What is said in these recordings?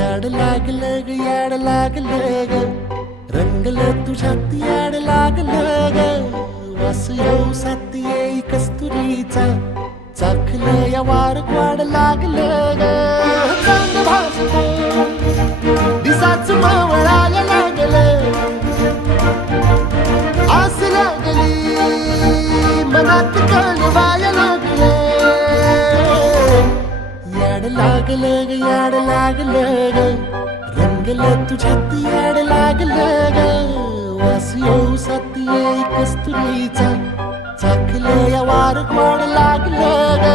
याड लागलं ग याड लागलं ग रंगलं तुझ्यात याड लागलं ग वास येऊ साथ येई कस्तुरीचा चाखलं या वार वाड लागलं ग चांद भासलं दिसाच मावळायला लागलं आस लागली मनात कळवायला लागलं याड लागलं ग याड लागलं ग रंगलं तुझ्यात याड लागलं ग वास येऊ साथ येई कस्तुरीचा चाखलं या वार वाड लागलं ग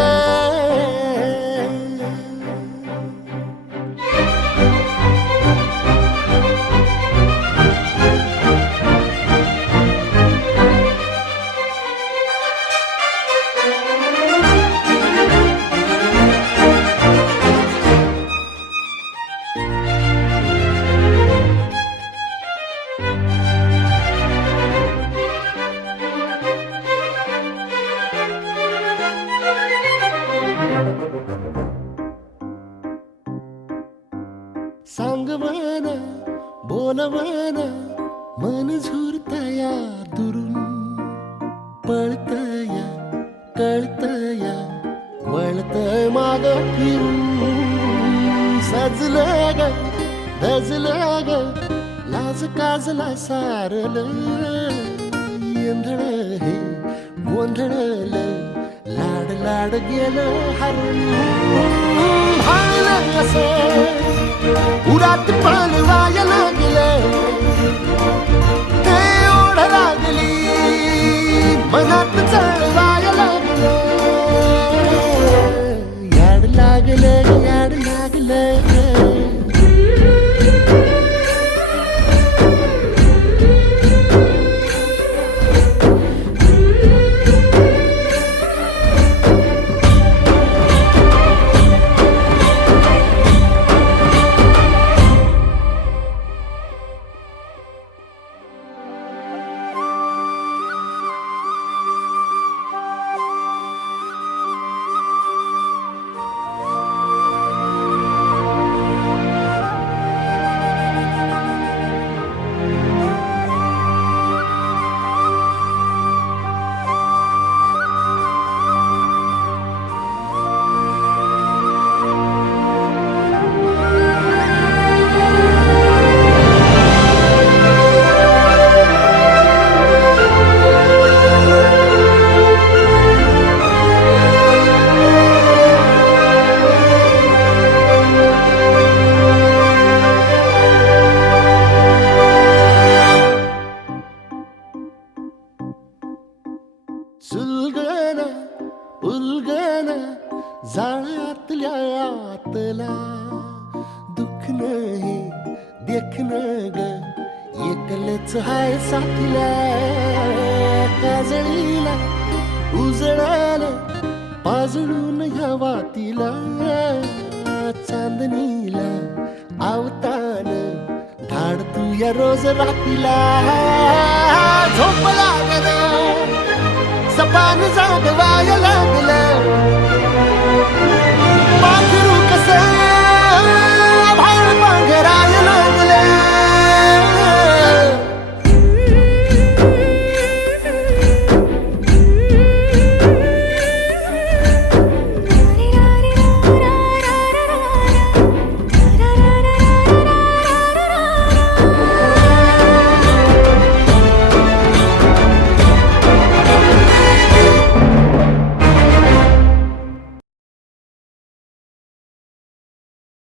सांगवना बोलवना मन झुरतया दुरून पळतया कळतया वळतय माग फिरून सजलं ग दजलं ग लाज काजला सारलं येंधळ हे गोंधळलं लाड लाड गेलं हरून भाळलं असं उरात पळवायला लागलं ते ओढ लागली मनात चळवायला लागलं याड लागलं याड लागलं सुलगना उलगना जाळ्यातल्या आतला दुःख नाही देखण ग एकलच हाय साथीला काजळीला उजळाला पाजळून ह्या वातीला चांदणीला आवतान धाड तू या रोज रातीला झोप लागना सपान जागवायला लागलं पाखरू